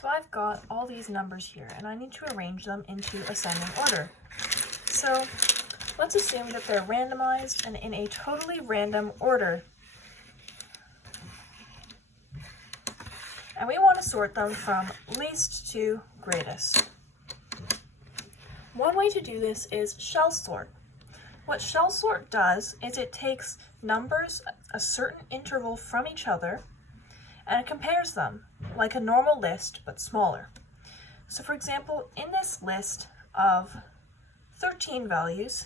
So I've got all these numbers here, and I need to arrange them into ascending order. So let's assume that they're randomized and in a totally random order. And we want to sort them from least to greatest. One way to do this is shell sort. What shell sort does is it takes numbers a certain interval from each other and it compares them like a normal list but smaller. So for example, in this list of 13 values,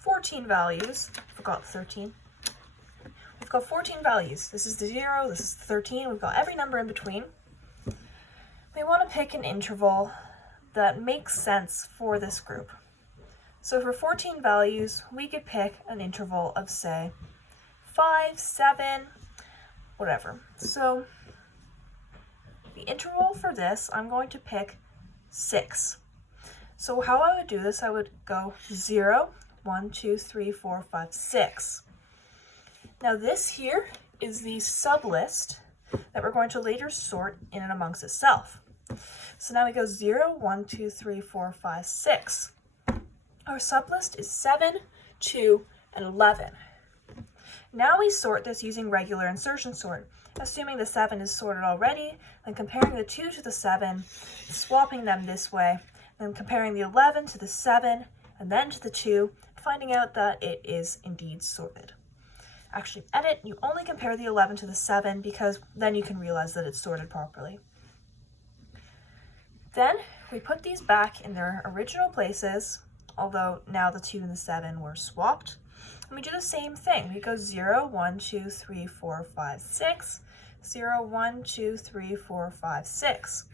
14 values, forgot 13, we've got 14 values. This is the 0, this is the 13, we've got every number in between. We want to pick an interval that makes sense for this group. So for 14 values, we could pick an interval of, say, 5, 7, whatever. So the interval for this, I'm going to pick 6. So how I would do this, I would go 0, 1, 2, 3, 4, 5, 6. Now this here is the sublist that we're going to later sort in and amongst itself. So now we go 0, 1, 2, 3, 4, 5, 6. Our sublist is 7, 2, and 11. Now we sort this using regular insertion sort, assuming the 7 is sorted already, then comparing the 2 to the 7, swapping them this way, then comparing the 11 to the 7, and then to the 2, finding out that it is indeed sorted. Actually, edit, you only compare the 11 to the 7 because then you can realize that it's sorted properly. Then we put these back in their original places, although now the 2 and the 7 were swapped. And we do the same thing. We go 0, 1, 2, 3, 4, 5, 6, 0, 1, 2, 3, 4, 5, 6.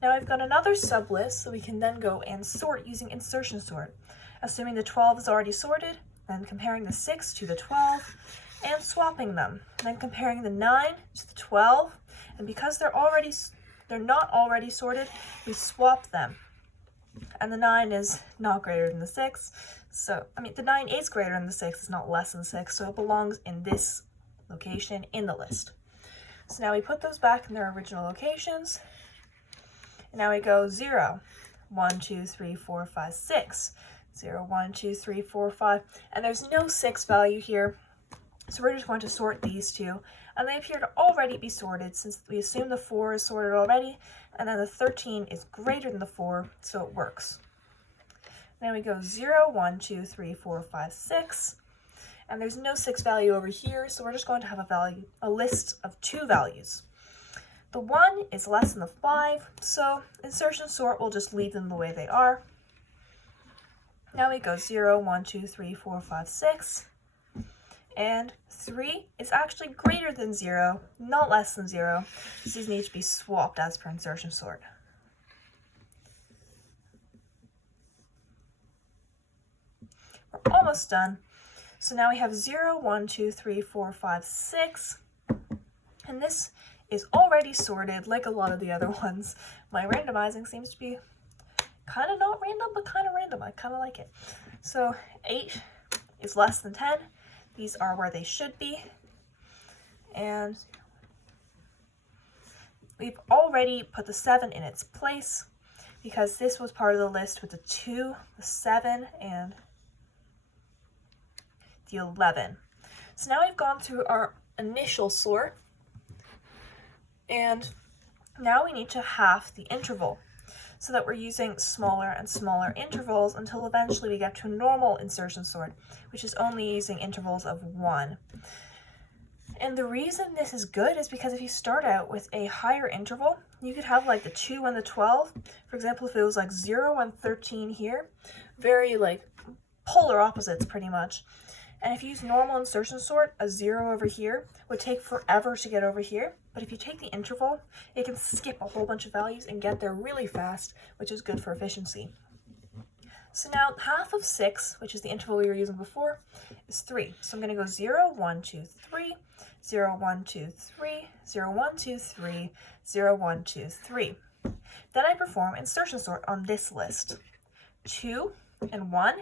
Now I've got another sublist, so we can then go and sort using insertion sort. Assuming the 12 is already sorted, then comparing the 6 to the 12, and swapping them. Then comparing the 9 to the 12, and because they're not already sorted, we swap them. And the 9 is not greater than the 6. So, the 9 is greater than the 6, it's not less than 6, so it belongs in this location in the list. So now we put those back in their original locations. And now we go 0, 1, 2, 3, 4, 5, 6. 0, 1, 2, 3, 4, 5. And there's no 6 value here. So we're just going to sort these two. And they appear to already be sorted since we assume the 4 is sorted already. And then the 13 is greater than the 4, so it works. Now we go 0, 1, 2, 3, 4, 5, 6. And there's no 6 value over here, so we're just going to have a list of 2 values. The 1 is less than the 5, so insertion sort will just leave them the way they are. Now we go 0, 1, 2, 3, 4, 5, 6. And 3 is actually greater than 0, not less than 0. These need to be swapped as per insertion sort. We're almost done. So now we have 0, 1, 2, 3, 4, 5, 6. And this is already sorted like a lot of the other ones. My randomizing seems to be kind of not random, but kind of random. I kind of like it. So 8 is less than 10. These are where they should be. And we've already put the 7 in its place because this was part of the list with the 2, the 7, and the 11. So now we've gone through our initial sort, and now we need to half the interval so that we're using smaller and smaller intervals until eventually we get to a normal insertion sort, which is only using intervals of 1. And the reason this is good is because if you start out with a higher interval, you could have like the 2 and the 12. For example, if it was like 0 and 13 here, very like polar opposites pretty much. And if you use normal insertion sort, a 0 over here would take forever to get over here. But if you take the interval, it can skip a whole bunch of values and get there really fast, which is good for efficiency. So now half of 6, which is the interval we were using before, is 3. So I'm going to go 0, 1, 2, 3, 0, 1, 2, 3, 0, 1, 2, 3, 0, 1, 2, 3. Then I perform insertion sort on this list. 2 and 1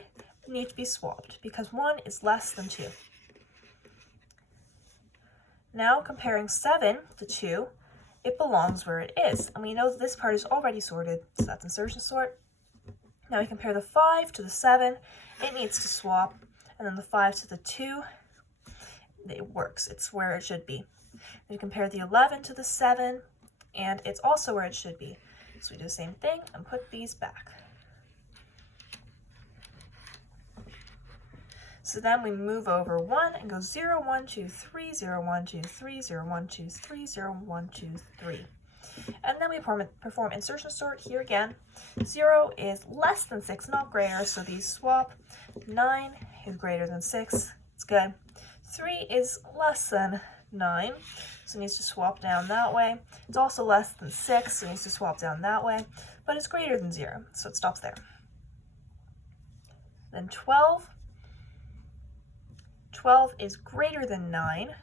need to be swapped because 1 is less than 2. Now comparing 7 to 2 it belongs where it is. And we know that this part is already sorted, so that's insertion sort. Now we compare the 5 to the 7. It needs to swap. And then the 5 to the 2. It works. It's where it should be. Then we compare the 11 to the 7. And it's also where it should be. So we do the same thing and put these back. So then we move over 1 and go 0, 1, 2, 3, 0, 1, 2, 3, 0, 1, 2, 3, 0, 1, 2, 3. And then we perform insertion sort here again. 0 is less than 6, not greater, so these swap. 9 is greater than 6, it's good. 3 is less than 9, so it needs to swap down that way. It's also less than 6, so it needs to swap down that way, but it's greater than 0, so it stops there. Then 12 is greater than 9,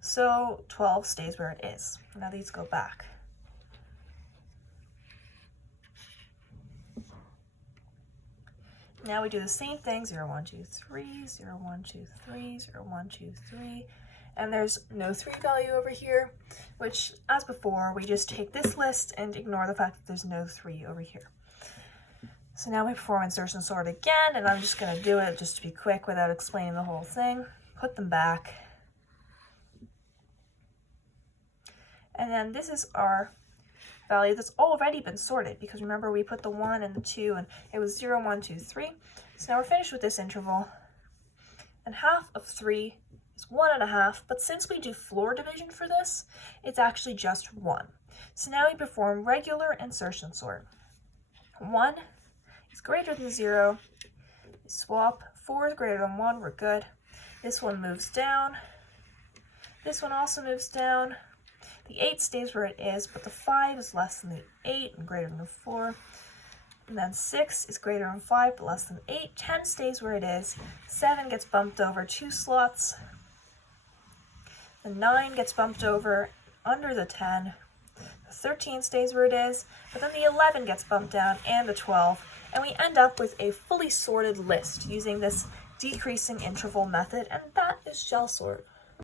so 12 stays where it is. Now these go back. Now we do the same thing, 0, 1, 2, 3, 0, 1, 2, 3, 0, 1, 2, 3, and there's no 3 value over here, which, as before, we just take this list and ignore the fact that there's no 3 over here. So now we perform insertion sort again, and I'm just going to do it just to be quick without explaining the whole thing. Put them back. And then this is our value that's already been sorted, because remember we put the 1 and the 2 and it was 0, 1, 2, 3. So now we're finished with this interval. And half of 3 is 1.5, but since we do floor division for this, it's actually just 1. So now we perform regular insertion sort. 1 is greater than 0. We swap. 4 is greater than 1. We're good. This one moves down. This one also moves down. The 8 stays where it is, but the 5 is less than the 8 and greater than the 4. And then 6 is greater than 5 but less than 8. 10 stays where it is. 7 gets bumped over 2 slots. The 9 gets bumped over under the 10. The 13 stays where it is, but then the 11 gets bumped down and the 12. And we end up with a fully sorted list using this decreasing interval method, and that is shell sort.